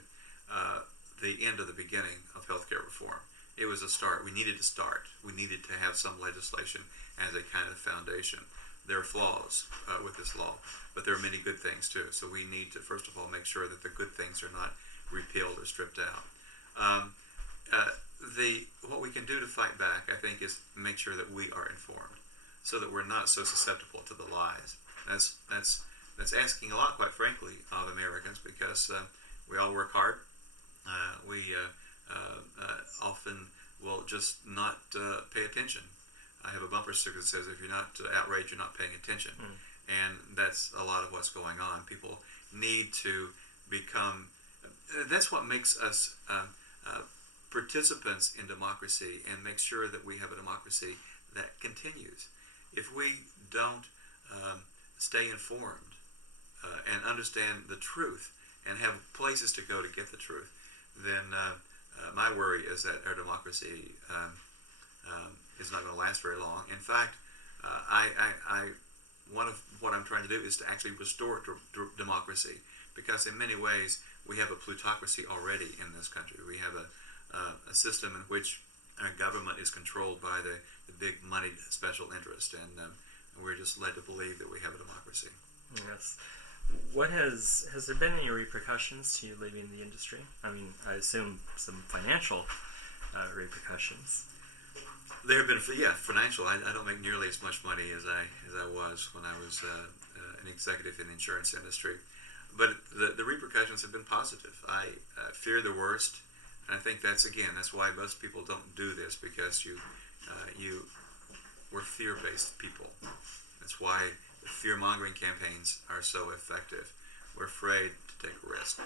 the end of the beginning of healthcare reform. It was a start. We needed to start. We needed to have some legislation as a kind of foundation. There are flaws with this law, but there are many good things too. So we need to, first of all, make sure that the good things are not repealed or stripped out. What we can do to fight back, I think, is make sure that we are informed, so that we're not so susceptible to the lies. That's asking a lot, quite frankly, of Americans, because we all work hard. We often will just not pay attention. I have a bumper sticker that says, if you're not outraged, you're not paying attention. And that's a lot of what's going on. People need to become, that's what makes us participants in democracy and make sure that we have a democracy that continues. If we don't stay informed and understand the truth and have places to go to get the truth, then my worry is that our democracy is not going to last very long. In fact, one of what I'm trying to do is to actually restore democracy, because in many ways we have a plutocracy already in this country. We have a system in which our government is controlled by the big moneyed special interest, and we're just led to believe that we have a democracy. Yes. Has there been any repercussions to you leaving the industry? I mean, I assume some financial repercussions. There have been, financial. I don't make nearly as much money as I was when I was an executive in the insurance industry, but the repercussions have been positive. I fear the worst, and I think that's why most people don't do this, because we're fear-based people. That's why the fear-mongering campaigns are so effective. We're afraid to take a risk,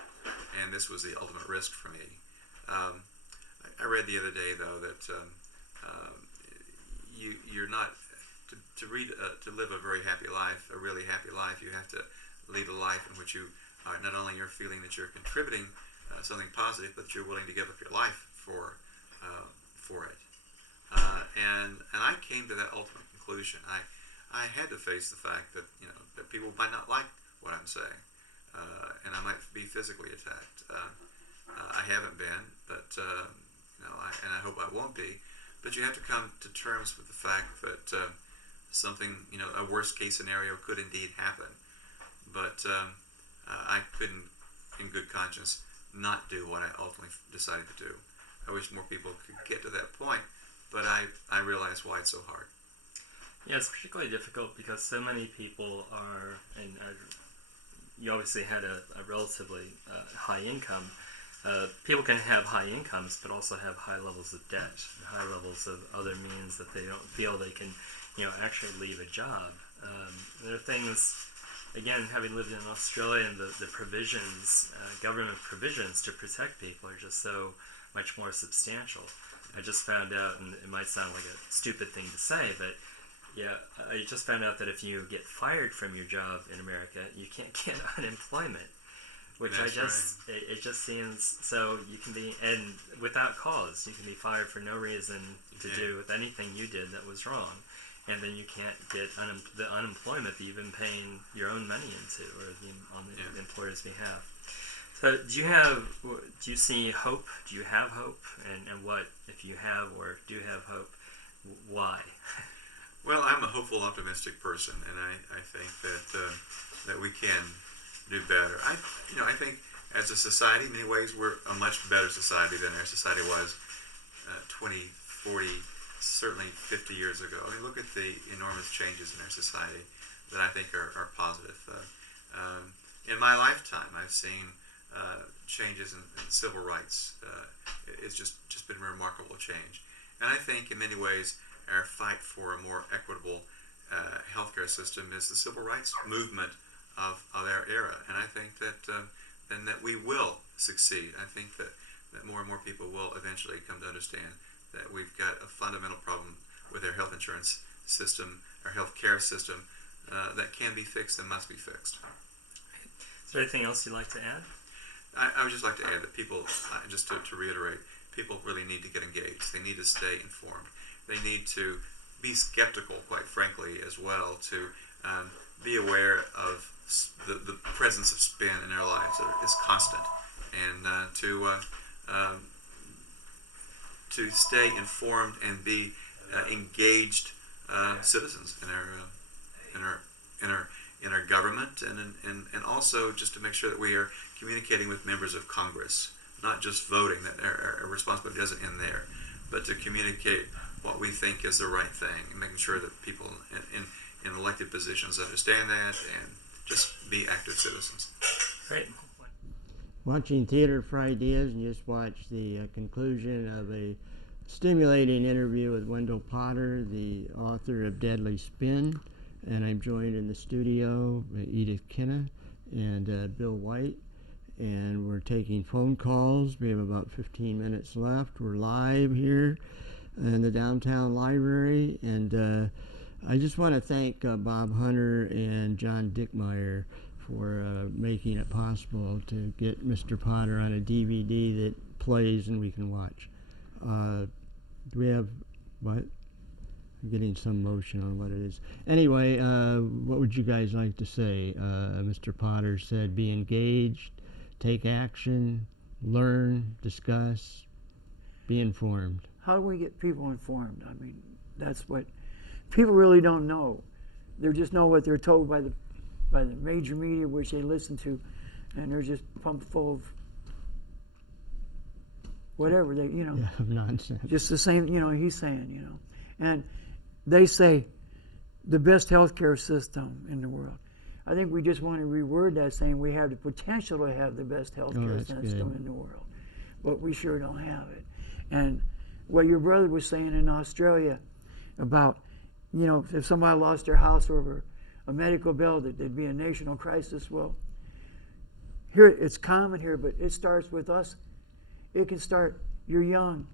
and this was the ultimate risk for me. I read the other day, though, that you're not to live a very happy life, a really happy life. You have to lead a life in which you not only are feeling that you're contributing something positive, but you're willing to give up your life for it. And I came to that ultimate conclusion. I had to face the fact that that people might not like what I'm saying, and I might be physically attacked. I haven't been, but and I hope I won't be. But you have to come to terms with the fact that something, a worst case scenario could indeed happen. But I couldn't, in good conscience, not do what I ultimately decided to do. I wish more people could get to that point, but I realize why it's so hard. Yeah, it's particularly difficult because so many people are, and you obviously had a relatively high income. People can have high incomes, but also have high levels of debt, high levels of other means that they don't feel they can, actually leave a job. There are things, again, having lived in Australia, and the provisions, government provisions to protect people are just so much more substantial. I just found out, and it might sound like a stupid thing to say, but yeah, I just found out that if you get fired from your job in America, you can't get unemployment. Which That's it just seems, so you can be, and without cause, you can be fired for no reason to do with anything you did that was wrong, and then you can't get the unemployment that you've been paying your own money into, or on the employer's behalf. So do you see hope? Do you have hope? And what, if you have or do have hope, why? Well, I'm a hopeful, optimistic person, and I think that we can do better. I think as a society, in many ways, we're a much better society than our society was 20, 40, certainly 50 years ago. I mean, look at the enormous changes in our society that I think are positive. In my lifetime, I've seen changes in civil rights. It's just been a remarkable change. And I think in many ways, our fight for a more equitable healthcare system is the civil rights movement of our era, and I think that that we will succeed. I think that more and more people will eventually come to understand that we've got a fundamental problem with our health insurance system, our health care system, that can be fixed and must be fixed. Is there anything else you'd like to add? I would just like to add that people, just to reiterate, people really need to get engaged. They need to stay informed. They need to be skeptical, quite frankly, as well, to be aware of the presence of spin in their lives that is constant, and to stay informed and be engaged citizens in our government, and also just to make sure that we are communicating with members of Congress, not just voting. That our responsibility doesn't end there, but to communicate what we think is the right thing, and making sure that people in elected positions understand that, and just be active citizens. Great. Watching Theater for Ideas, and just watched the conclusion of a stimulating interview with Wendell Potter, the author of Deadly Spin, and I'm joined in the studio by Edith Kenna and Bill White, and we're taking phone calls. We have about 15 minutes left. We're live here in the downtown library, and I just want to thank Bob Hunter and John Dickmeyer for making it possible to get Mr. Potter on a DVD that plays and we can watch. Do we have, what? I'm getting some motion on what it is. Anyway, what would you guys like to say? Mr. Potter said be engaged, take action, learn, discuss, be informed. How do we get people informed? I mean, that's what people really don't know. They just know what they're told by the major media, which they listen to, and they're just pumped full of whatever they, Yeah, of nonsense. just the same, he's saying, And they say the best healthcare system in the world. I think we just want to reword that, saying we have the potential to have the best healthcare that's system good. in the world, but we sure don't have it. And what your brother was saying in Australia about, you know, if somebody lost their house over a medical bill, that there'd be a national crisis. Well, here it's common here, but it starts with us. It can start, you're young,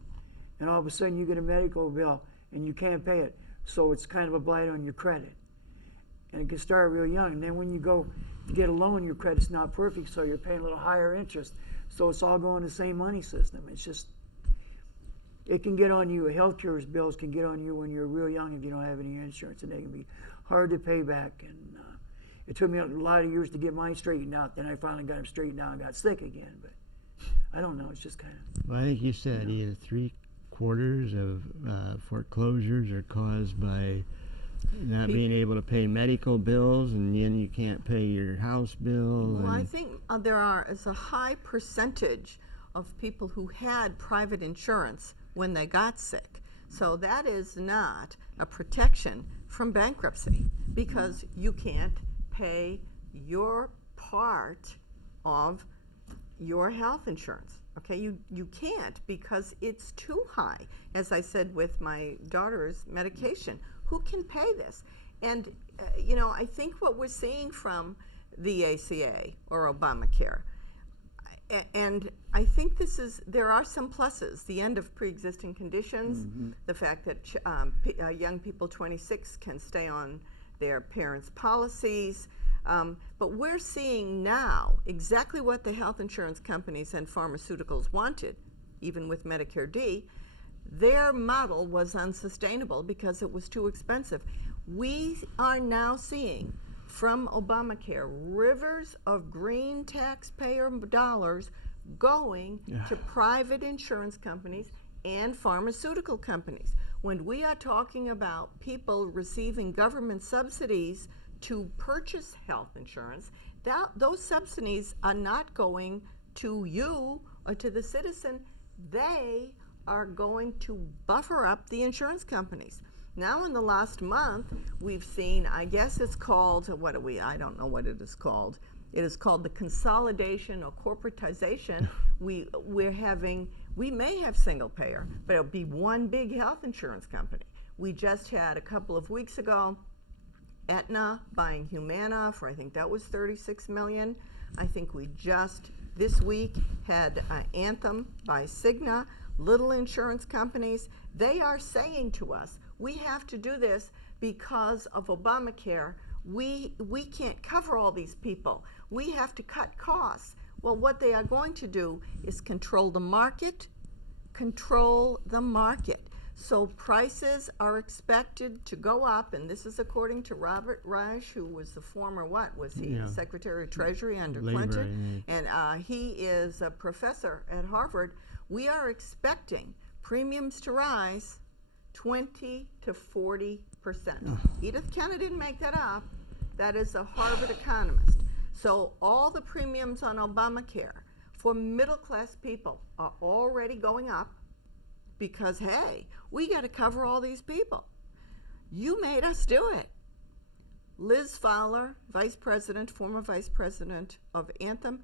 and all of a sudden you get a medical bill and you can't pay it. So it's kind of a blight on your credit. And it can start real young. And then when you go to get a loan, your credit's not perfect, so you're paying a little higher interest. So it's all going the same money system. It's just, it can get on you. Healthcare bills can get on you when you're real young if you don't have any insurance, and they can be hard to pay back. And it took me a lot of years to get mine straightened out. Then I finally got them straightened out and got sick again. But I don't know. It's just kind of. Well, I think you said either 3/4 of foreclosures are caused by not being able to pay medical bills, and then you can't pay your house bill. Well, I think there is a high percentage of people who had private insurance when they got sick. So that is not a protection from bankruptcy, because you can't pay your part of your health insurance. Okay, you can't, because it's too high. As I said with my daughter's medication, who can pay this? And you know, I think what we're seeing from the ACA or Obamacare, and I think there are some pluses. The end of pre-existing conditions, the fact that young people 26 can stay on their parents' policies. But we're seeing now exactly what the health insurance companies and pharmaceuticals wanted, even with Medicare D. Their model was unsustainable because it was too expensive. We are now seeing from Obamacare rivers of green taxpayer dollars going to private insurance companies and pharmaceutical companies. When we are talking about people receiving government subsidies to purchase health insurance, those subsidies are not going to you or to the citizen. They are going to buffer up the insurance companies. Now in the last month, we've seen, I guess it's called, I don't know what it is called. It is called the consolidation or corporatization. We may have single payer, but it'll be one big health insurance company. We just had a couple of weeks ago, Aetna buying Humana for, I think that was $36 million. I think we just this week had Anthem by Cigna. Little insurance companies, they are saying to us, we have to do this because of Obamacare. We can't cover all these people. We have to cut costs. Well, what they are going to do is control the market. So prices are expected to go up, and this is according to Robert Reich, who was the former, Secretary of Treasury under Clinton, and he is a professor at Harvard. We are expecting premiums to rise 20 to 40%. Edith Kenna didn't make that up. That is a Harvard economist. So all the premiums on Obamacare for middle-class people are already going up because, hey, we got to cover all these people. You made us do it. Liz Fowler, former vice president of Anthem,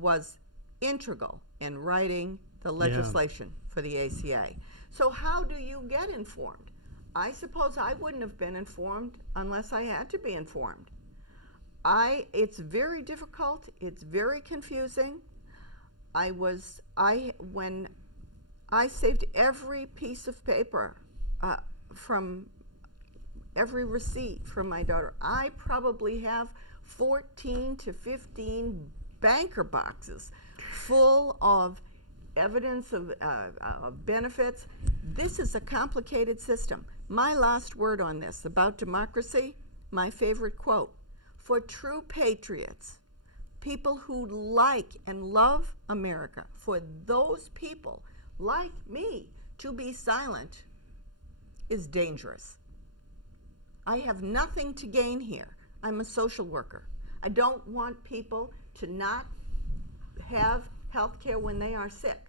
was integral in writing the legislation for the ACA. So how do you get informed? I suppose I wouldn't have been informed unless I had to be informed. It's very difficult. It's very confusing. When I saved every piece of paper from every receipt from my daughter. I probably have 14 to 15 banker boxes full of evidence of benefits. This is a complicated system. My last word on this about democracy, my favorite quote: for true patriots, people who like and love America, for those people like me to be silent is dangerous. I have nothing to gain here. I'm a social worker. I don't want people to not have health care when they are sick.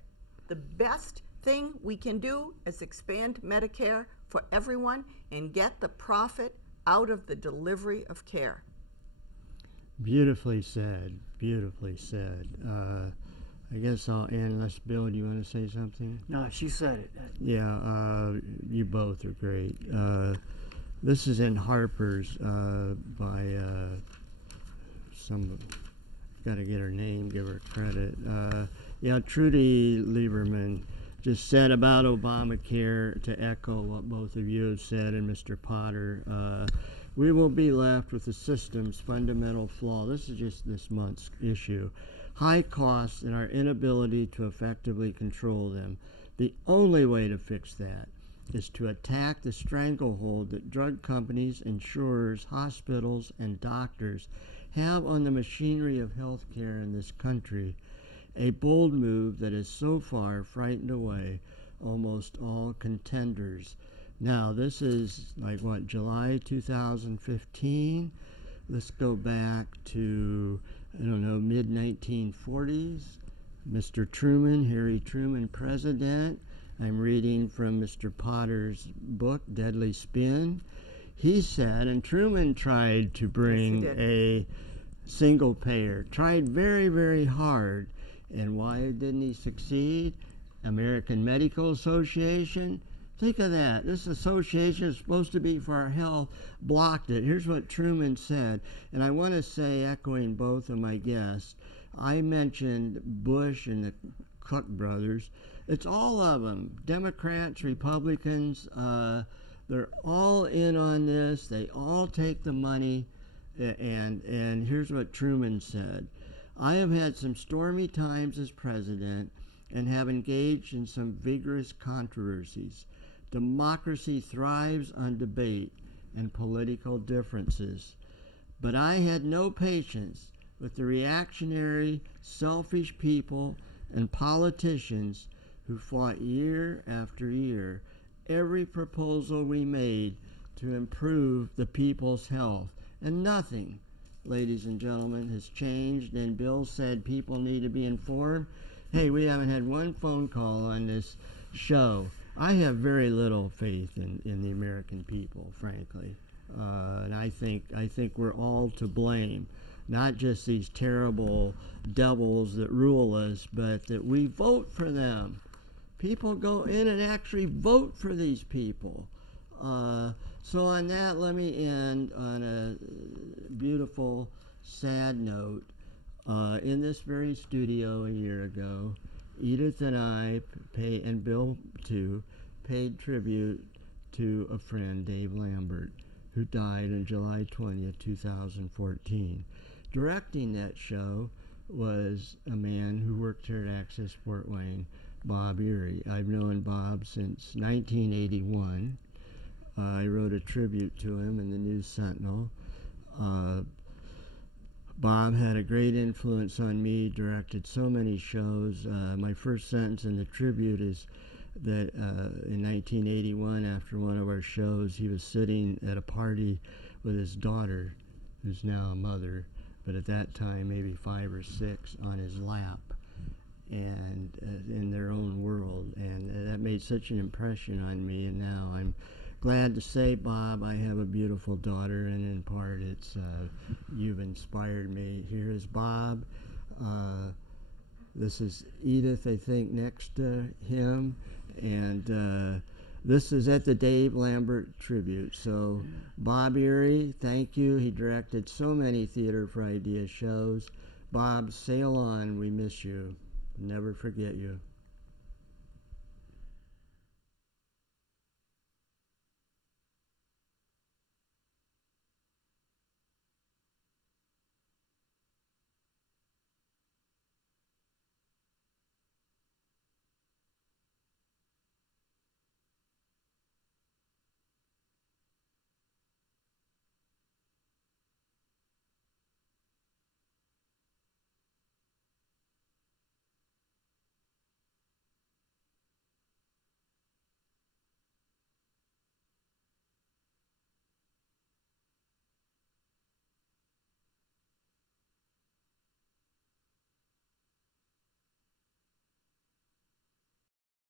The best thing we can do is expand Medicare for everyone and get the profit out of the delivery of care. Beautifully said. Beautifully said. I guess I'll end. Unless, Bill, do you want to say something? No, she said it. Yeah, you both are great. This is in Harper's by some. Got to get her name, give her credit. Yeah, Trudy Lieberman just said about Obamacare, to echo what both of you have said, and Mr. Potter. We will be left with the system's fundamental flaw. This is just this month's issue. High costs and our inability to effectively control them. The only way to fix that is to attack the stranglehold that drug companies, insurers, hospitals, and doctors have on the machinery of healthcare in this country, a bold move that has so far frightened away almost all contenders. Now, this is like what, July 2015? Let's go back to, I don't know, mid-1940s. Mr. Truman, Harry Truman, president. I'm reading from Mr. Potter's book, Deadly Spin. He said, and Truman tried to bring a single payer, tried very, very hard. And why didn't he succeed? American Medical Association. Think of that. This association is supposed to be for our health, blocked it. Here's what Truman said. And I want to say, echoing both of my guests, I mentioned Bush and the Cook brothers. It's all of them, Democrats, Republicans. They're all in on this. They all take the money. And here's what Truman said. I have had some stormy times as president and have engaged in some vigorous controversies. Democracy thrives on debate and political differences. But I had no patience with the reactionary, selfish people and politicians who fought year after year every proposal we made to improve the people's health. And nothing, ladies and gentlemen, has changed. And Bill said people need to be informed. Hey, we haven't had one phone call on this show. I have very little faith in the American people, frankly. And I think we're all to blame. Not just these terrible devils that rule us, but that we vote for them. People go in and actually vote for these people. So on that, let me end on a beautiful, sad note. In this very studio a year ago, Edith and I, and Bill too, paid tribute to a friend, Dave Lambert, who died on July 20th, 2014. Directing that show was a man who worked here at Access Fort Wayne, Bob Erie. I've known Bob since 1981. I wrote a tribute to him in the News Sentinel. Bob had a great influence on me, directed so many shows. My first sentence in the tribute is that in 1981, after one of our shows, he was sitting at a party with his daughter, who's now a mother, but at that time maybe 5 or 6, on his lap, and in their own world. And that made such an impression on me, and now I'm glad to say, Bob, I have a beautiful daughter, and in part it's you've inspired me. Here is Bob. This is Edith, I think, next to him, and this is at the Dave Lambert tribute. So Bob Erie, thank you. He directed so many Theater for Ideas shows. Bob, sail on. We miss you. Never forget you.